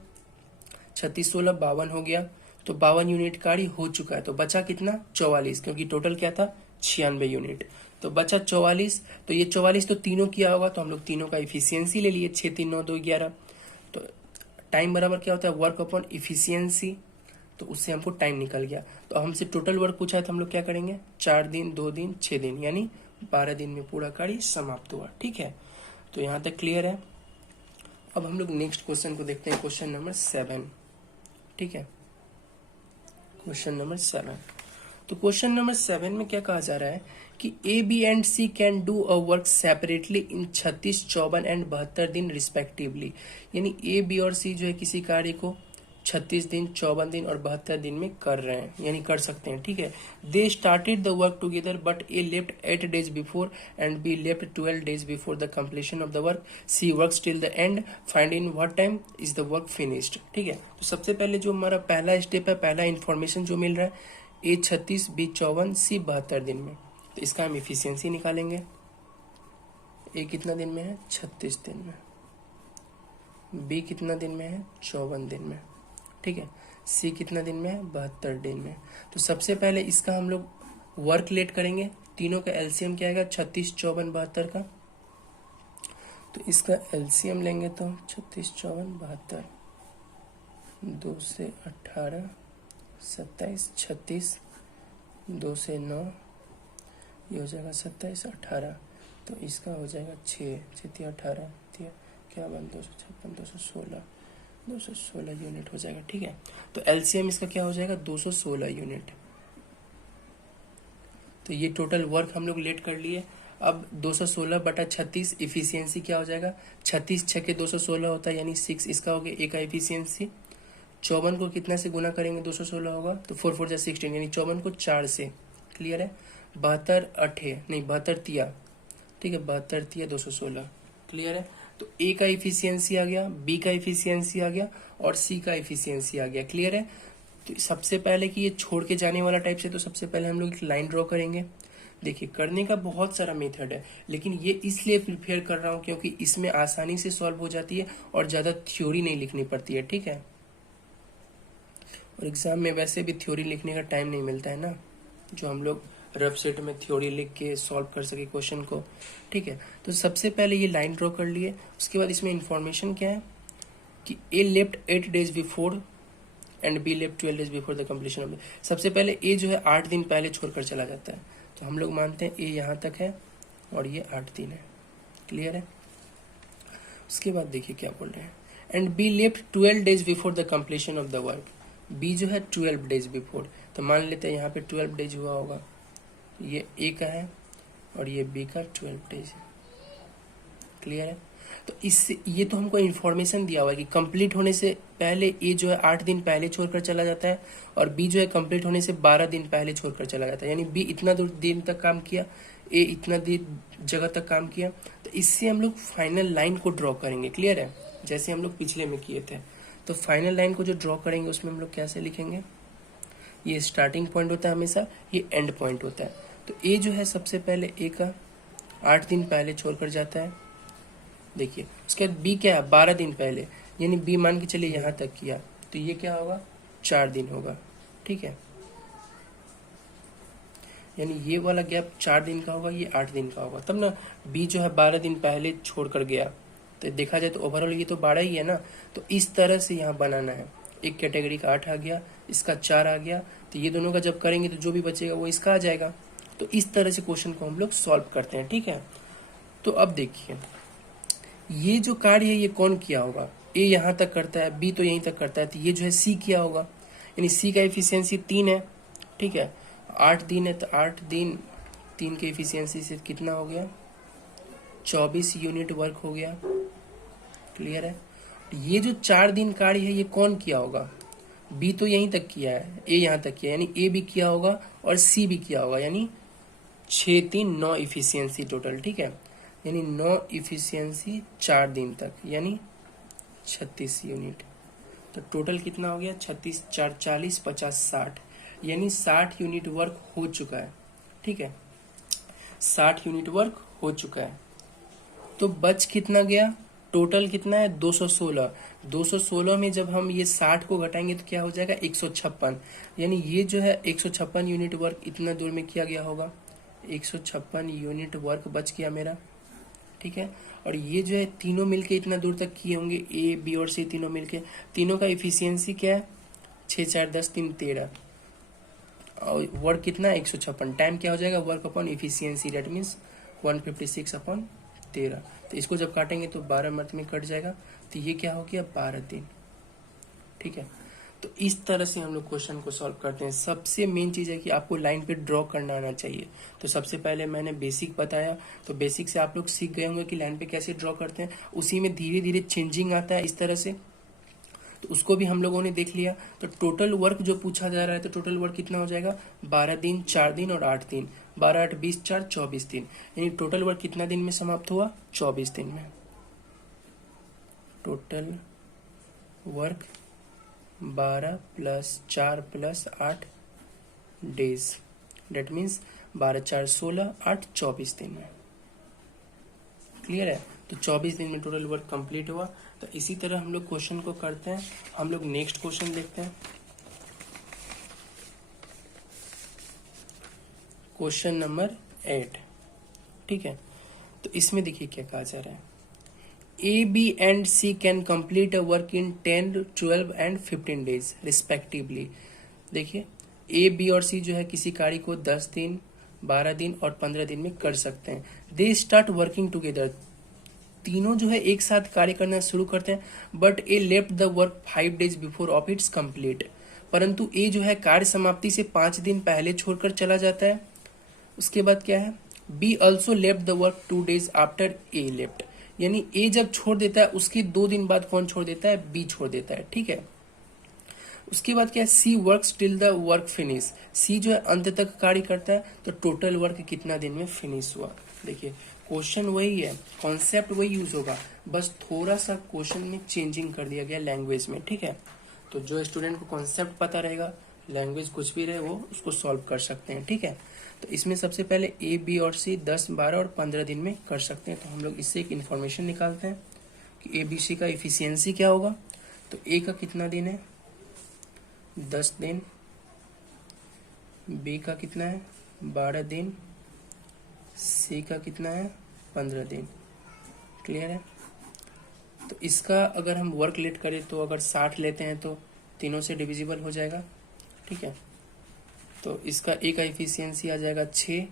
36 16 52 हो गया, तो 52 यूनिट कार्य हो चुका है। तो बचा कितना? 44, क्योंकि टोटल क्या था? 96 यूनिट, तो बचा 44। तो ये 44 तो तीनों किया होगा, तो हम लोग तीनों का इफिशियंसी ले लिए, 6 3 9 2 11। तो टाइम बराबर क्या होता है? वर्क अपॉन इफिशियंसी, तो उससे हमको टाइम निकल गया। तो हमसे टोटल वर्क पूछा है, तो हम लोग क्या करेंगे? 4 दिन 2 दिन 6 दिन, यानी 12 दिन में पूरा कार्य समाप्त हुआ। ठीक है, तो यहाँ तक क्लियर है। अब हम लोग नेक्स्ट क्वेश्चन को देखते हैं, क्वेश्चन नंबर 7। ठीक है, क्वेश्चन नंबर 7। तो क्वेश्चन नंबर 7 में क्या कहा जा रहा है कि A B and C can do a work separately in 36 54 and 72 दिन रिस्पेक्टिवली। यानी ए बी और सी जो है किसी कार्य को 36 दिन 54 दिन और 72 दिन में कर रहे हैं, यानी कर सकते हैं। ठीक है, they started the work together, but A left 8 days before and B left 12 days before the completion of the work. C works till the end, find in what time is the work finished. ठीक है, तो सबसे पहले जो हमारा पहला step है, पहला इन्फॉर्मेशन जो मिल रहा है, ए 36 बी 54 सी 72 दिन में, तो इसका हम इफिशियंसी निकालेंगे। ए कितना दिन में है? 36 दिन में। बी कितना दिन में है? 54 दिन में। ठीक है, सी कितना दिन में है? 72 दिन में। तो सबसे पहले इसका हम लोग वर्क लेट करेंगे, तीनों का एलसीएम क्या आएगा? 36 54 72 का, तो इसका एलसीएम लेंगे तो 36 54 72, 2 से 18 27 36, 2 से 9, ये हो जाएगा 27 18, तो इसका हो जाएगा 6 6 18 क्या बन 256 216 यूनिट हो जाएगा। ठीक है, तो एलसीएम इसका क्या हो जाएगा? 216 यूनिट। तो ये टोटल वर्क हम लोग लेट कर लिए। अब 216/36 इफिशियंसी क्या हो जाएगा? 36 6 के 216 होता है, यानी 6 इसका हो गया, ए का इफिशियंसी। 54 को कितना से गुना करेंगे? 216 होगा, तो 4 4 जा 16, यानी 54 को 4 से, क्लियर है। 72 अठे नहीं 72 तिया, ठीक है, 72 तिया 216, क्लियर है। तो ए का इफिशियंसी आ गया, बी का इफिशियंसी आ गया और सी का इफिशियंसी आ गया, क्लियर है। तो सबसे पहले कि ये छोड़ के जाने वाला टाइप से, तो सबसे पहले हम लोग एक लाइन ड्रॉ करेंगे। देखिए करने का बहुत सारा मेथड है, लेकिन ये इसलिए प्रिपेयर कर रहा हूँ क्योंकि इसमें आसानी से सॉल्व हो जाती है और ज़्यादा थ्योरी नहीं लिखनी पड़ती है, ठीक है। और एग्जाम में वैसे भी थ्योरी लिखने का टाइम नहीं मिलता है ना, जो हम लोग रफ सेट में थ्योरी लिख के सॉल्व कर सके क्वेश्चन को, ठीक है। तो सबसे पहले ये लाइन ड्रॉ कर लिए। उसके बाद इसमें इंफॉर्मेशन क्या है कि A left 8 days before and B left 12 days before the completion of the. सबसे पहले ए जो है 8 दिन पहले छोड़कर चला जाता है, तो हम लोग मानते हैं ए यहाँ तक है और ये 8 दिन है, क्लियर है। उसके बाद देखिए क्या बोल रहे हैं, and B left 12 days before the completion of the work. B जो है 12 days बिफोर, तो मान लेते हैं यहाँ पे 12 days हुआ होगा, ये ए का है और ये बी का 12 days है, क्लियर है। तो इससे ये तो हमको इन्फॉर्मेशन दिया हुआ है कि कंप्लीट होने से पहले ए जो है 8 दिन पहले छोड़कर चला जाता है और बी जो है कंप्लीट होने से 12 दिन पहले छोड़कर चला जाता है, यानी बी इतना दिन तक काम किया, ए इतना दिन जगह तक काम किया। तो इससे हम लोग फाइनल लाइन को ड्रॉ करेंगे, क्लियर है, जैसे हम लोग पिछले में किए थे। तो फाइनल लाइन को जो ड्रॉ करेंगे उसमें हम लोग कैसे लिखेंगे, ये स्टार्टिंग पॉइंट होता है हमेशा, ये एंड पॉइंट होता है। तो ए जो है सबसे पहले ए का 8 दिन पहले छोड़कर जाता है, देखिए। उसके बाद बी क्या है 12 दिन पहले, यानी बी मान के चलिए यहाँ तक किया, तो ये क्या होगा 4 दिन होगा, ठीक है। यानी ये वाला गैप 4 दिन का होगा, ये 8 दिन का होगा, तब ना बी जो है 12 दिन पहले छोड़कर गया। तो देखा जाए तो ओवरऑल ये तो 12 ही है ना, तो इस तरह से यहाँ बनाना है। एक कैटेगरी का 8 आ गया, इसका 4 आ गया, तो ये दोनों का जब करेंगे तो जो भी बचेगा वो इसका आ जाएगा। तो इस तरह से क्वेश्चन को हम लोग सॉल्व करते हैं, ठीक है। तो अब देखिए ये जो कार्य है ये कौन किया होगा, ए यहाँ तक करता है, बी तो यहीं तक करता है, तो ये जो है सी किया होगा, यानी सी का एफिशिएंसी 3 है, ठीक है। 8 दिन है तो 8 दिन 3 के एफिशिएंसी से कितना हो गया 24 यूनिट वर्क हो गया, क्लियर है। ये जो 4 दिन कार्य है ये कौन किया होगा, बी तो यहीं तक किया है, ए यहाँ तक किया, यानी ए भी किया होगा और सी भी किया होगा, यानी 6 3 9 इफिशियंसी टोटल, ठीक है। यानी 9 इफिशियंसी 4 दिन तक, यानी 36 यूनिट। तो टोटल कितना हो गया 36 4 40 50 60, यानी 60 यूनिट वर्क हो चुका है, ठीक है। 60 यूनिट वर्क हो चुका है। तो बच कितना गया, टोटल कितना है 216। 216 में जब हम ये 60 को घटाएंगे तो क्या हो जाएगा 156, यानी ये जो है 156 यूनिट वर्क इतना दूर में किया गया होगा, 156 यूनिट वर्क बच गया मेरा, ठीक है। और ये जो है तीनों मिलके इतना दूर तक किए होंगे, ए बी और सी तीनों मिलके, तीनों का इफिशियंसी क्या है 6 4 10 3 13, और वर्क कितना 156, टाइम क्या हो जाएगा work upon efficiency, that means 156 upon 13। तो इसको जब काटेंगे तो 12 मंथ में कट जाएगा, तो ये क्या हो गया 12 दिन, ठीक है। तो इस तरह से हम लोग क्वेश्चन को सॉल्व करते हैं। सबसे मेन चीज़ है कि आपको लाइन पे ड्रॉ करना आना चाहिए। तो सबसे पहले मैंने बेसिक बताया, तो बेसिक से आप लोग सीख गए होंगे कि लाइन पे कैसे ड्रॉ करते हैं, उसी में धीरे धीरे चेंजिंग आता है इस तरह से, तो उसको भी हम लोगों ने देख लिया। तो टोटल वर्क जो पूछा जा रहा है, तो टोटल वर्क कितना हो जाएगा 12 दिन 4 दिन और 8 दिन, 12 8 20 4 24 दिन, यानी टोटल वर्क कितना दिन में समाप्त हुआ 24 दिन में। Total work 12 + 4 + 8 days, that means 12 4 16 8 24 दिन में, क्लियर है। तो 24 दिन में टोटल वर्क कंप्लीट हुआ। तो इसी तरह हम लोग क्वेश्चन को करते हैं। हम लोग नेक्स्ट क्वेश्चन देखते हैं, क्वेश्चन नंबर 8, ठीक है। तो इसमें देखिए क्या कहा जा रहा है, A B and C can complete a work in 10 12 and 15 days respectively. देखिए ए बी और सी जो है किसी कार्य को 10 दिन 12 दिन और 15 दिन में कर सकते हैं। दे स्टार्ट वर्किंग टुगेदर, तीनों जो है एक साथ कार्य करना शुरू करते हैं, but A left the work 5 days before of it's complete, परंतु ए जो है कार्य समाप्ति से 5 दिन पहले छोड़कर चला जाता है। उसके बाद क्या है, B also left the work 2 days after A left, यानी ए जब छोड़ देता है उसके 2 दिन बाद कौन छोड़ देता है, बी छोड़ देता है, ठीक है। उसके बाद क्या है, C works till the work finish, C जो है अंत तक कार्य करता है, तो टोटल वर्क कितना दिन में फिनिश हुआ। देखिए क्वेश्चन वही है, कॉन्सेप्ट वही यूज होगा, बस थोड़ा सा क्वेश्चन में चेंजिंग कर दिया गया लैंग्वेज में, ठीक है। तो जो स्टूडेंट को कॉन्सेप्ट पता रहेगा, लैंग्वेज कुछ भी रहे, वो उसको सॉल्व कर सकते हैं, ठीक है। तो इसमें सबसे पहले ए, बी और सी 10, 12 और 15 दिन में कर सकते हैं। तो हम लोग इससे एक इन्फॉर्मेशन निकालते हैं कि ए बी सी का इफिशियंसी क्या होगा। तो ए का कितना दिन है, 10 दिन, बी का कितना है, 12 दिन, सी का कितना है, 15 दिन। क्लियर है। तो इसका अगर हम वर्क लेट करें तो अगर 60 लेते हैं तो तीनों से डिविजिबल हो जाएगा, ठीक है। तो इसका ए का इफिशियंसी आ जाएगा 6,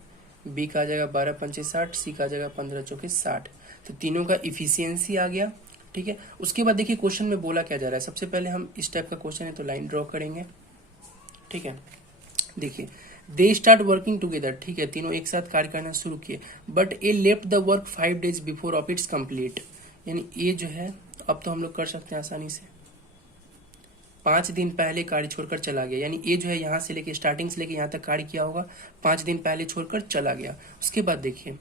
बी का आ जाएगा 12 पंचे 60, सी का आ जाएगा 15 चौके 60। तो तीनों का इफिशियंसी आ गया, ठीक है। उसके बाद देखिए क्वेश्चन में बोला क्या जा रहा है। सबसे पहले हम इस टाइप का क्वेश्चन है तो लाइन ड्रॉ करेंगे, ठीक है। देखिए दे स्टार्ट वर्किंग टुगेदर, ठीक है, तीनों एक साथ कार्य करना शुरू किए, but A left the work 5 days before of it's complete. यानी ये जो है, अब तो हम लोग कर सकते हैं आसानी से, 5 दिन पहले कार्य छोड़कर चला गया। यानी ए जो है यहाँ से लेके स्टार्टिंग से लेके यहाँ तक कार्य किया होगा, 5 दिन पहले छोड़कर चला गया। उसके बाद देखिए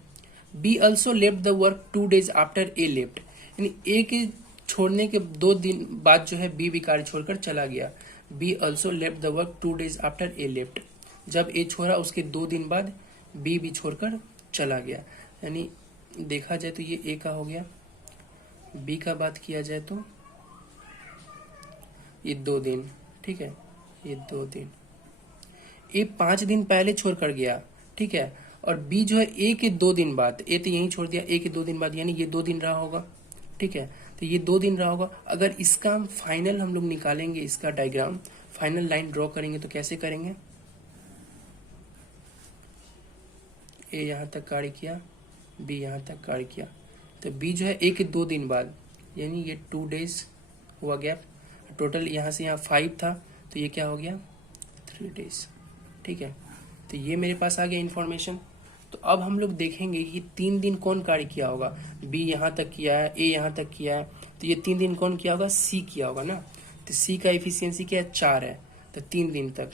B also left the work 2 days after A left, यानी ए के छोड़ने के 2 दिन बाद जो है बी भी कार्य छोड़कर चला गया। B also left the work 2 days after A left, जब ए छोड़ा उसके 2 दिन बाद बी भी छोड़कर चला गया। यानी देखा जाए तो ये ए का हो गया। बी का बात किया जाए तो ये 2 दिन, ठीक है, ये 2 दिन। ए 5 दिन पहले छोड़कर गया, ठीक है, और बी जो है ए के 2 दिन बाद, ए तो यहीं छोड़ दिया, ए के 2 दिन बाद, यानी ये 2 दिन रहा होगा, ठीक है। तो ये 2 दिन रहा होगा। अगर इसका फाइनल हम लोग निकालेंगे, इसका डायग्राम फाइनल लाइन ड्रॉ करेंगे तो कैसे करेंगे, ए यहाँ तक कार्य किया, बी यहाँ तक कार्य किया, तो बी जो है ए के 2 दिन बाद, यानी ये 2 days हुआ गैप। टोटल यहाँ से यहाँ 5 था, तो ये क्या हो गया, 3 days, ठीक है। तो ये मेरे पास आ गया इन्फॉर्मेशन। तो अब हम लोग देखेंगे कि 3 दिन कौन कार्य किया होगा। बी यहाँ तक किया है, ए यहाँ तक किया है, तो ये 3 दिन कौन किया होगा, सी किया होगा ना। तो सी का एफिशिएंसी क्या है, 4 है, तो 3 दिन तक,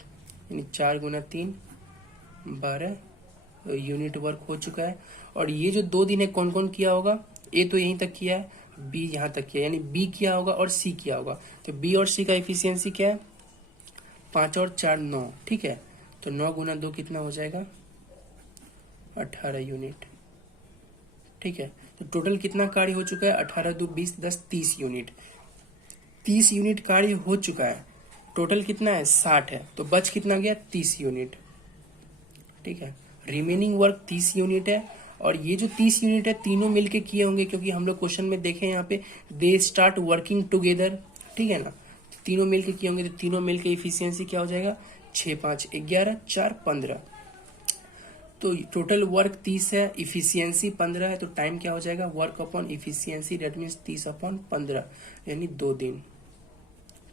यानी 4 गुना 3 12 यूनिट वर्क हो चुका है। और ये जो 2 दिन है कौन कौन किया होगा, ए तो यहीं तक किया है, बी यहाँ तक किया, यानी बी किया होगा और सी किया होगा। तो बी और सी का एफिशिएंसी क्या है, 5 और 4 9, ठीक है। तो 9 गुना 2 कितना हो जाएगा, 18 यूनिट, ठीक है। तो टोटल कितना कार्य हो चुका है, 18 2 20 10 30 यूनिट, 30 यूनिट कार्य हो चुका है। टोटल कितना है, 60 है, तो बच कितना गया, 30 यूनिट, ठीक है। रिमेनिंग वर्क 30 यूनिट है, और ये जो 30 यूनिट है तीनों मिलके किए होंगे, क्योंकि हम लोग क्वेश्चन में देखें यहाँ पे दे स्टार्ट वर्किंग टुगेदर, ठीक है ना। तो तीनों मिलके किए होंगे, तो तीनों मिलके इफिशियंसी क्या हो जाएगा, 6 5 11 4 15। तो टोटल वर्क 30 है, इफिशियंसी 15 है, तो टाइम क्या हो जाएगा, work upon efficiency, that means 30 upon 15, यानी 2 दिन,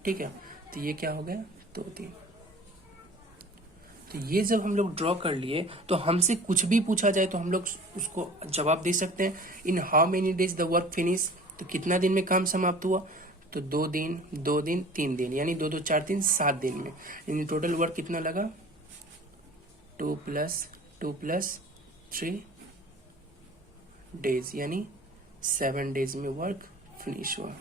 ठीक है। तो ये क्या हो गया, 2 दिन। तो ये जब हम लोग ड्रॉ कर लिए, तो हमसे कुछ भी पूछा जाए तो हम लोग उसको जवाब दे सकते हैं। इन how many days the work finish, तो कितना दिन में काम समाप्त हुआ, तो 2 दिन 2 दिन 3 दिन, यानी 2 2 4 3 7 दिन में। यानी टोटल वर्क कितना लगा, 2 + 3 डेज, यानी 7 डेज में वर्क फिनिश हुआ।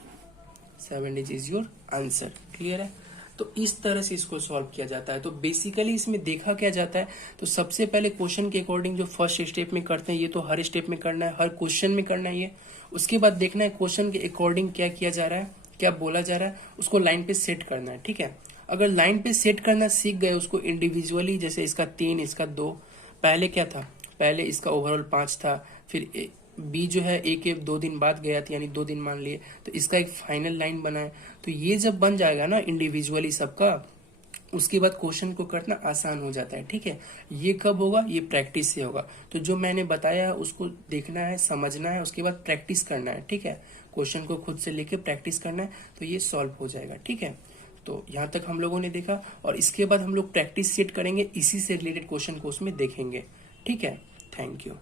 7 days is your answer. Clear है। तो इस तरह से इसको सॉल्व किया जाता है। तो बेसिकली इसमें देखा क्या जाता है, तो सबसे पहले क्वेश्चन के अकॉर्डिंग जो फर्स्ट स्टेप में करते हैं, ये तो हर स्टेप में करना है, हर क्वेश्चन में करना है ये। उसके बाद देखना है क्वेश्चन के अकॉर्डिंग क्या किया जा रहा है, क्या बोला जा रहा है, उसको लाइन पे सेट करना है, ठीक है। अगर लाइन पे सेट करना सीख गए, उसको इंडिविजुअली, जैसे इसका 3 इसका 2, पहले क्या था, पहले इसका ओवरऑल 5 था, फिर बी जो है ए के 2 दिन बाद गया था, यानी 2 दिन मान लिए, तो इसका एक फाइनल लाइन बना है। तो ये जब बन जाएगा ना इंडिविजुअली सबका, उसके बाद क्वेश्चन को करना आसान हो जाता है, ठीक है। ये कब होगा, ये प्रैक्टिस से होगा। तो जो मैंने बताया है उसको देखना है, समझना है, उसके बाद प्रैक्टिस करना है, ठीक है। क्वेश्चन को खुद से लेके प्रैक्टिस करना है, तो ये सॉल्व हो जाएगा, ठीक है। तो यहाँ तक हम लोगों ने देखा, और इसके बाद हम लोग प्रैक्टिस सेट करेंगे, इसी से रिलेटेड क्वेश्चन को उसमें देखेंगे, ठीक है। Thank you.